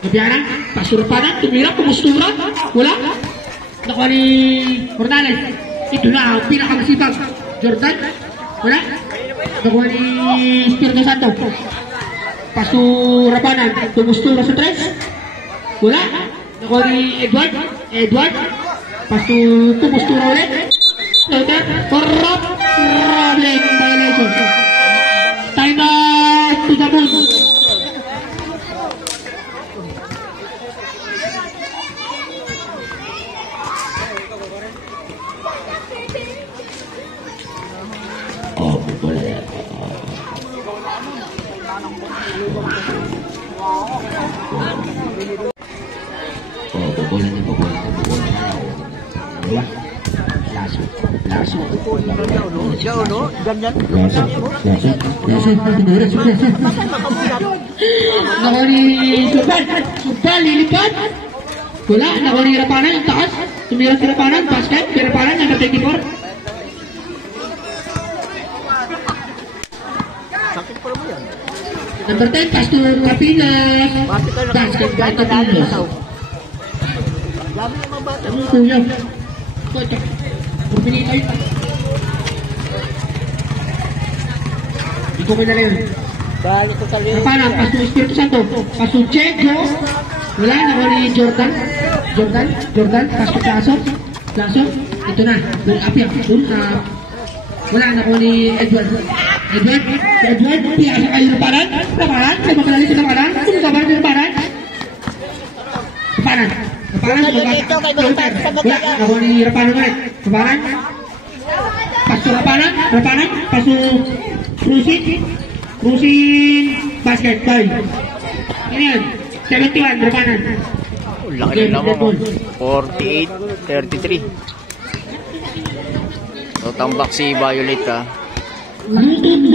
Kabiyanan, pasurapanan, tumira, pumustura, wala. Nakuha ni Morales. Ito na ang pinakamasipag. Jordan, wala. Nakuha ni Espiritu Santo. Pasurapanan, pumustura sa tres. Wala. Nakuha ni Edward. Pumustura ulit. Later, problem violation. Time out to the moon. Sumpah lilipat. Bola nakuli Rapanan yang taas. Tumira si Rapanan, basket, Rapanan yang ke-24. Sakit pala mo yan. Number 10, pass to Rapinas. Basket by Rapinas. Dami yung mga bata. Ano kuya? Purpinitay. Ito ko na lang. Balik ko kali. Rapanan, pass to Espiritu Santo. Pass to Checo. Wala, nakuli Jordan. Pass to Plaso. Ito na. Bull up yan. Wala, nakuli Edward. Piyasa kayo Rapanan. May makalali sa Rapanan. Sumikabar ni Rapanan. Rapanan, wala, nakuli Rapanan ulit. Rapanan. Pass to Rapanan. Pass to Cruising basket by. Ano yan? 71, Rapanan. Laki na naman. 48-33. So, tambak si Violet ha. Hindi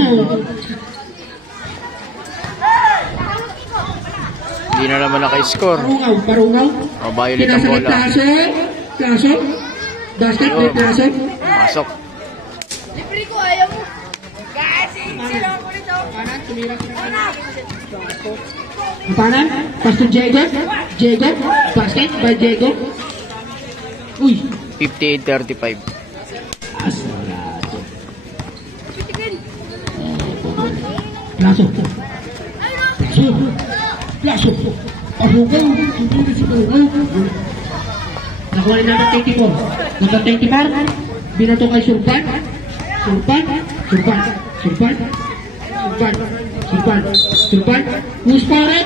na naman naka-score. Parungaw. O, Violet ang bola. Plaso. Basket by Plaso. Pasok. Libre ko, ayaw mo. Kasi, sila ako nito. Rapanan, pass to Diego, basket by Diego. Uy. 58-35. Asarado. Plaso. Pahugaw. Nakuha na number 24. Number 24. Binato kay Surpan. Who's for it?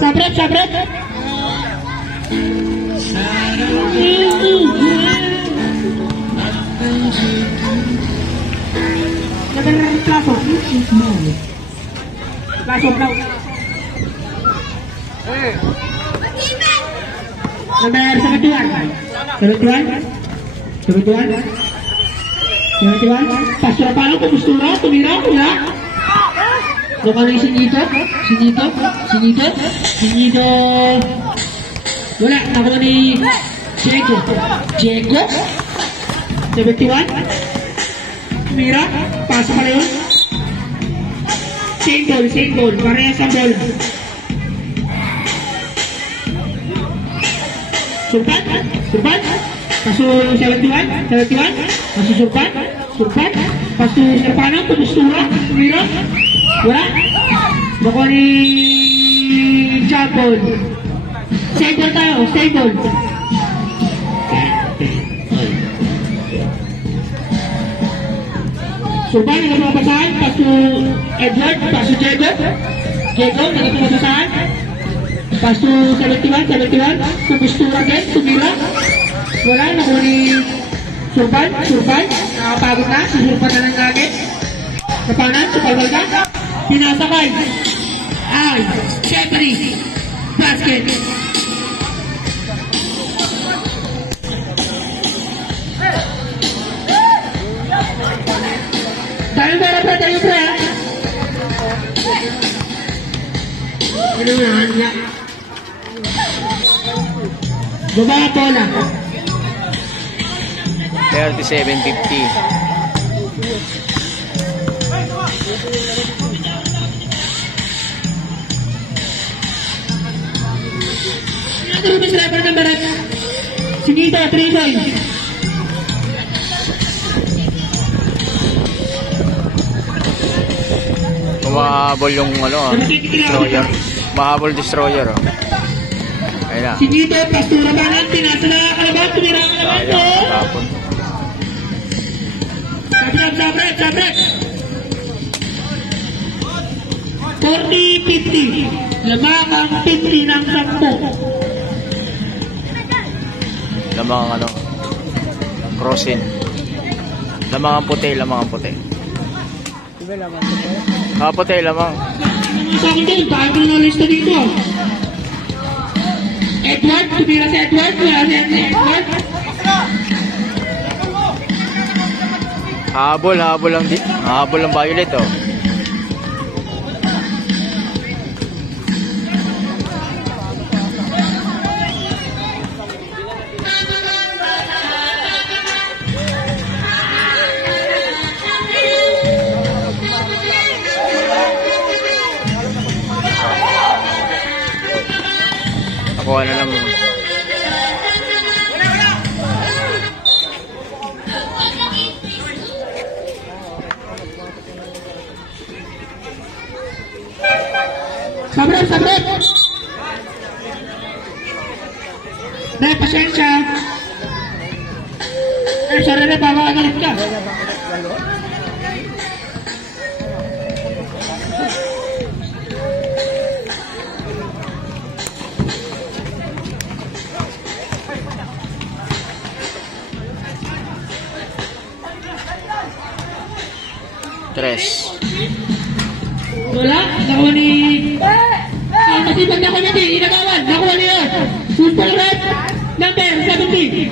Sabret. Plaso. Number 71. Pasura pa lang, pumustura, tumira, wala. Lokal yung Sinido. Wala, nakuha ni Diego. 71. Tumira, pasa pala yun. Same ball, parehas ang ball. Surpan. Paso 71. Paso Surpan. Paso Rapanan, pumustura, tumira. Wala. Nakuha ni Jabol. Same ball. Surpan, nagpapasahan. Paso Edward, paso Diego, nagpapasahan. Paso 71. Pumustura din, tumira. Wala, nakuha ni Surpan. Nakapagod na, si Surpan na lang agad. Rapanan, supalbal ka. Pinasakay. Ay, Shepard. Basket. Tayo pre. Ano na? Baba bola. 37-50. Ito Ruben Sniper ng Barat. Sinito, 3 points. Mahabol yung destroyer. Mahabol destroyer. Ayun na. Sinito, pastura banan, pinasa na kalaban, tumira ang kalaban. Sayang, tapon. Sabrek. 40-50. Lamang ang 50 ng 10. Lamang ang crossing. Lamang ang puti. Iba naman ito. Puti, lamang. Sa akin din, paano ko na lista dito? Edward, tumira si Edward. Habol ang Violet, oh. Nakuha na naman. Sabrek. Dahil pasensya. Sorry na, baka agalit ka. Tres. Wala, nakuha ni... Matibag na komite, inagawan, nakuha niya. Football red, number 70.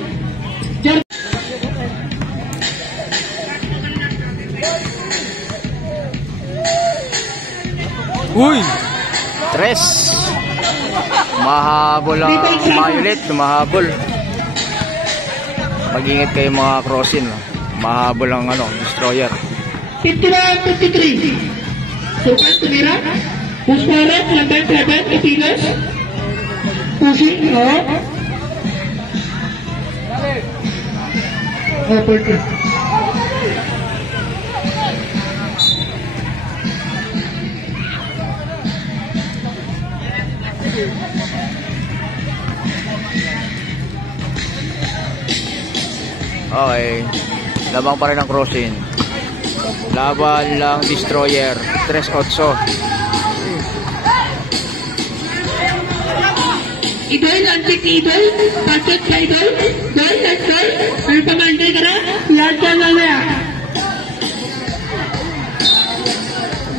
Uy! Tres. Mahabol ang Violet, mahabol. Mag-ingat kayo mga crossing. Mahabol ang destroyer. 51-53. Sultan tumira. Pusparet, number 7, Itilas. Pushing, Pwede. Okay. Labang pa rin ang crossing. Laban lang destroyer. 3-8. Idol, antik ni Idol. Pasok sa Idol. Idol. May pamantay ka na. Lahat ka na na.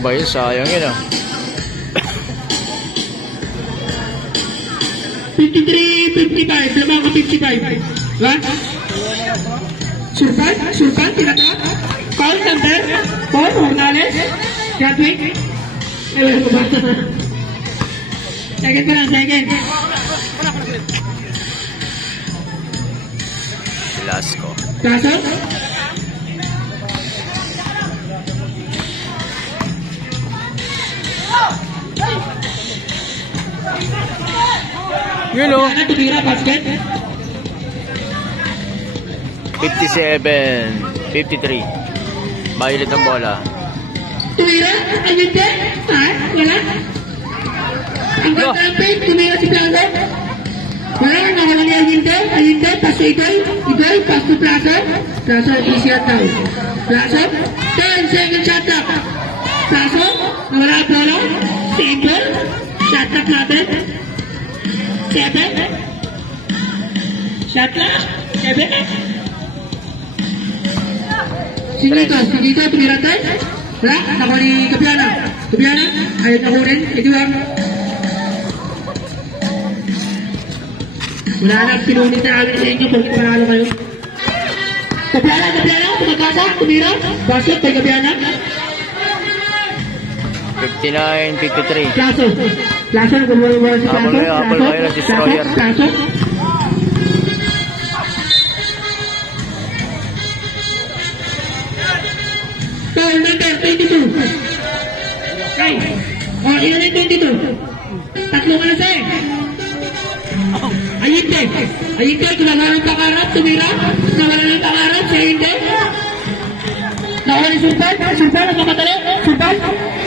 Ba yun? Sayang yun, 53-55. Lamang ka 55. Diba? Surpan, tinatap. Call number 4, Hornales. Gatwick. Ewan ko ba? Second ka lang, second. Velasco. Kaso? Yun o. Ano, tumira, basket? 57-53. Violet ang bola. Tumira? Ayun din? Ha? Wala? Ang pagkampin, tumira si Plaza? Wala, nawala niya Ayun din, pass to Idol, pass to Plaza. Plaza, easy at down. Plaza, 10 second shot clock. Plaza, nawala ang bola. Simple, shot clock natin. 7. Shot clock, 7. Sinito, tumira tayo. Wala, nakuha ni Kapiana. Ayun na kunin, Edward. Wala na, pinunit na kami sa inyo pag panalo kayo. Kapiana, tumagkasa, tumira. Basket, kay Kapiana. 59-53. Plaso, nagulwala si Plaso. Habol kayo ng destroyer. Plaso. Foul number 22. Okay. O, ilan yung 22? Tatlong alas eh. Ayinde, gumagawa ng pangarap, tumira, nawala ng pangarap, sa Ayinde. Nawala ni Sultan, nagkamatali, Sultan,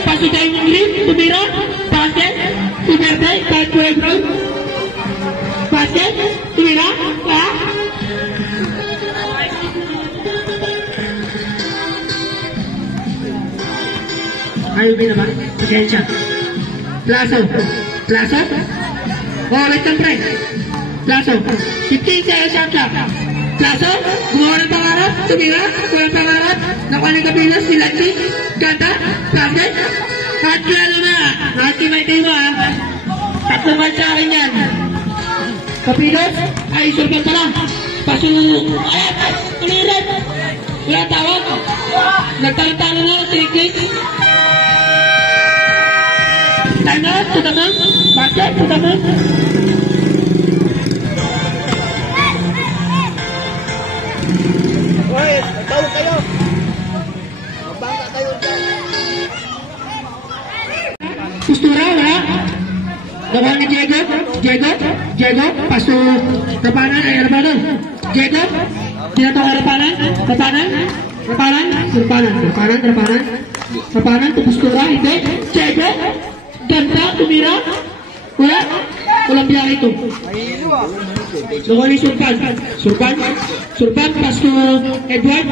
paso tayo ng green, tumira, basket, tumerte, kahit Pueblo, basket, tumira, kaya. Ayaw naman, pasensya. Plaso. Oh, wait lang, pre. Plaso. 15 seconds shot clock. Plaso, gumawa ng pangarap, tumira, walang pangarap, nakuha ng kapilas, nilansi, ganda, basket. At kilala na, nakakimay mo ha. Tatlong man sa akin yan. Kapilas, ay sulpan pala. Paso, ay, tuliran. Wala tawag. Nagtalang-talang na, ticket. Time out, tutamang. Basket, tutamang. Hoy, tawag kayo. Mabangka kayo dyan. Postura, wala. Nakuha ni Diego, paso, kapanan, ay harapanan. Diego, tinatong harapanan, kapanan, postura, hindi. Diego, ganda, tumira, wala, walang biyahe ito. Nakuha ni Surpan, paso, Edward,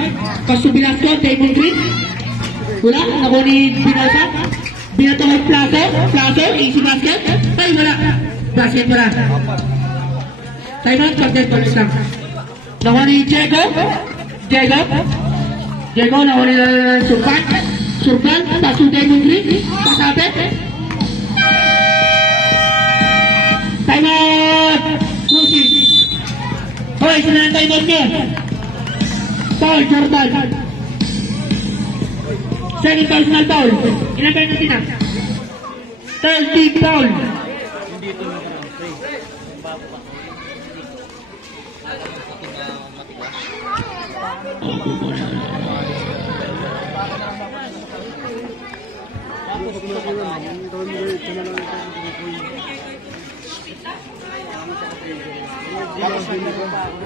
paso Bilasco, Damon Green, wala, nakuha ni Pinosa. Binatong plazo, easy basket. Ay, wala. Basket wala. Time out, pag-dead lang. Nakuha ni Diego, nakuha ni Surpan, paso Damon Green, pasabit. Time out! Cruising. Hoy, sila ng time out niya. Foul, Jordan. Second personal foul. Ilang penalty na? 30 foul.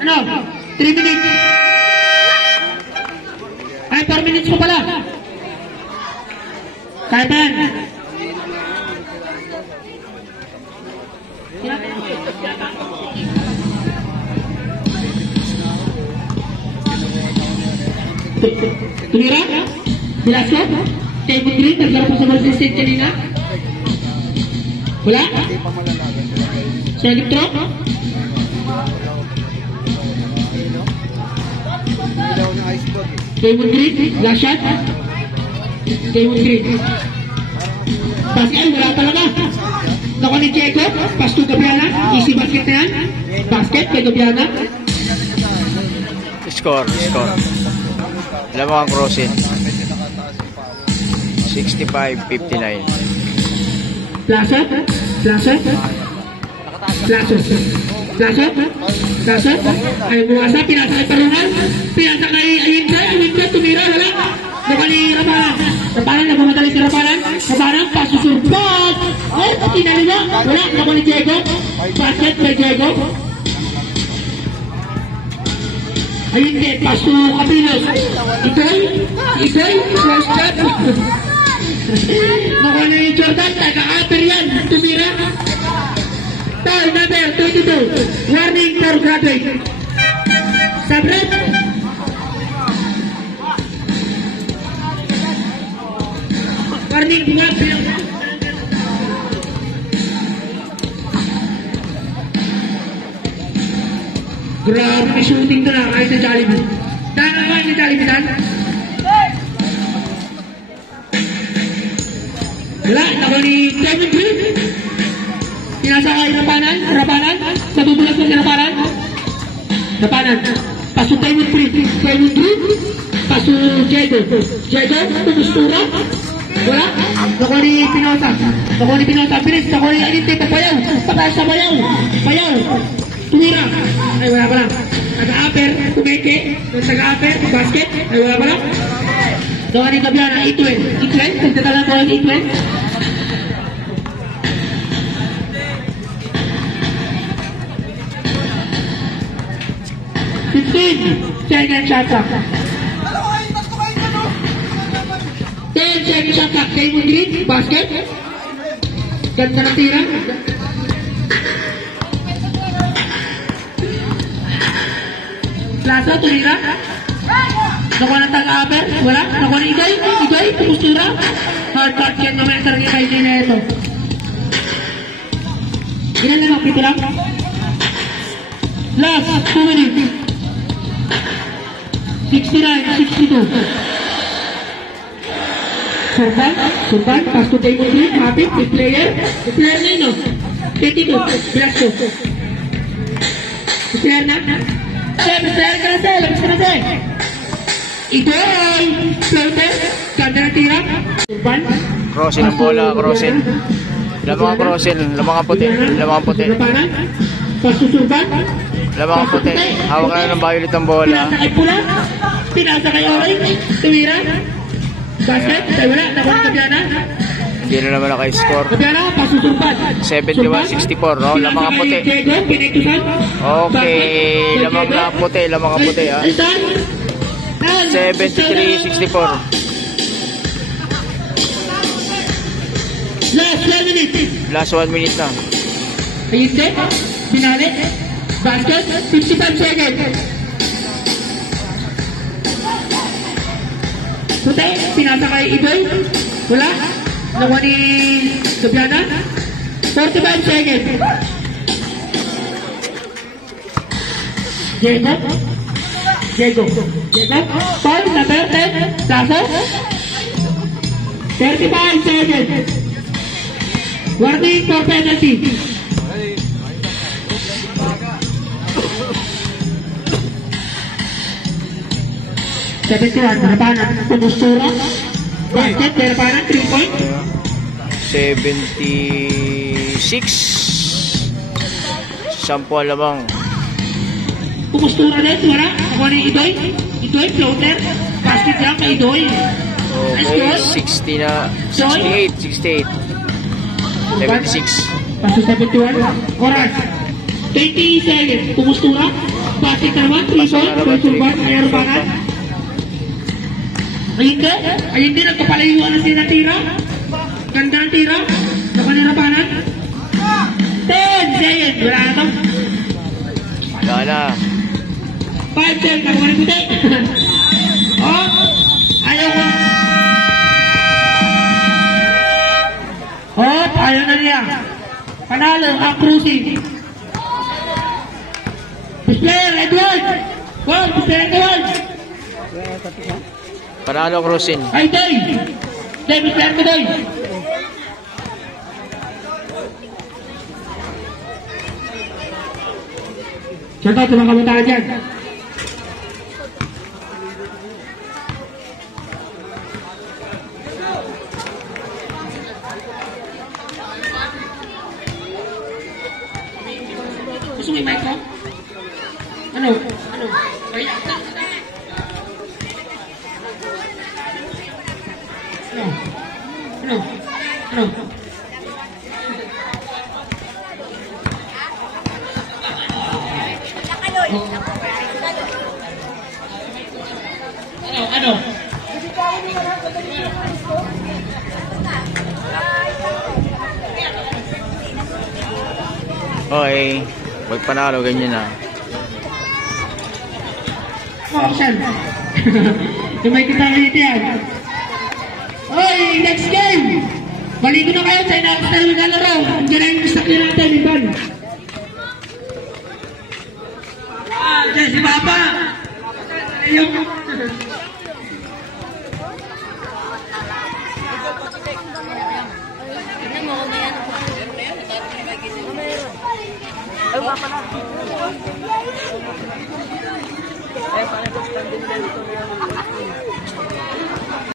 Ano? 3 minutes. Ay, 4 minutes ko pala. Kaya ba yan? Tumira? Bilasco? Damon Green? Naglaro po sa Golden State kanina? Wala? Second throw? Damon Green? Last shot? Damon Green. Basket, ay wala talaga. Nakuha ni Diego, pass to Gabriana. Easy basket na yan. Basket kay Gabriana. Score. Dalawang crossing. 65-59. Plaso. Ay buwasa, pinasa kay Parungan. Pinasa kay Ayinka, tumira, wala. Nakuha ni Rapalan, nagmamadali si Rapalan, paso Surpan. Ay, tinali mo, wala. Nakuha ni Diego, basket kay Diego. Ayun din, paso Kapilos. Itoy, first shot. Nakuha ni Jordan, taga-upper yan, tumira. Foul number 22, warning for graduate. Sabret. Warning bunga. Grabe, may shooting doon na kahit na Jollibee. Dan naman ni Jollibee, Dan. Wala, nakuha ni Damon Green. Pinasa kay Rapanan, nabubulas mo si Rapanan. Paso Damon Green, paso Diego, tumustura. Wala, nakuha ni Pinosa, bilis, nakuha ni Alinte, papayaw, pataas sa bayaw, tumira, ay wala pala. Taga-upper, tumeke, taga-upper, basket, ay wala pala. Nakuha ni Gabiana, Itwen, pagtatalan ko ang Itwen. 15 second shot clock. 10 second shot clock. Damon Green, basket. Ganda na tira. Plaza, tumira. Nakuha ng tag-aber. Wala. Nakuha ng Igay. Igay, pumustura. Hard touch yan naman yung target kay Gina ito. Ilan lang, pito lang. Last 2 minutes. 69-62. Surban, pass to Damon Green, Mapit, the player na yun, no? 32, Brasco. The player na? Player ka na sa'yo, labas ka na sa'yo. Idoy, floater, ganda na tira. Surban. Crossin ang bola, crossin. Lamang ang crossin, lamang ang puti, lamang ang puti. Pass to Surban. Lamang ang puti. Hawak ka na ng violet ang bola. Pinasa kay Pula, pinasa kay Orange, tumira. Basket, tayo wala, nakuha ng Kabiana. Hindi na naman naka-score. Kabiana, pasusurpan. 71-64, no? Lamang ang puti. Okay, lamang ang puti, lamang ang puti, ha? 73-64. Last 1 minute. Last 1 minute na. Ayun, binalik. Basket, 55 seconds. Puti, pinasa kay Iboy. Wala. Nakuha ni Kabiana. 45 seconds. Diego. Paul, number 10. Plaza. 35 seconds. Warning for penalty. Harapanan, pumustura. Basket, harapanan, 3 point. 76. 10 lamang. Pumustura din, wala. Ako ni Idoy. Idoy, floater. Basket lang kay Idoy. Okay, 60 na. 68. 76. Paso 71. Oras. 20 seconds. Pumustura. Basket naman, 3 point. Surban, harapanan. Ayun din, nagkapalayuan na siya na tira. Ganda ng tira. Nakanirapanan. 10 seconds. Wala na ito. Wala na. 5 seconds. Nakuha rin puti. Oh, ayaw ko. Oh, ayaw na niya. Panalo ang cruising. Player, Edward. Wow, player, Edward. Panalo Crossin. Ay, Day! Day, player ko, Day! Shout out sa mga kabataan dyan. Gusto mo yung mic ko? Ano? Ay, Ano? Okay. Pag panalo, ganyan na. Action! Tumay kita ulit yan. Oy, next game! Baligo na kayo sa inakot tayo maglalaro. Andiyan na yung mistakli natin, Iban. Diyan si Papa! Ayun. Ay,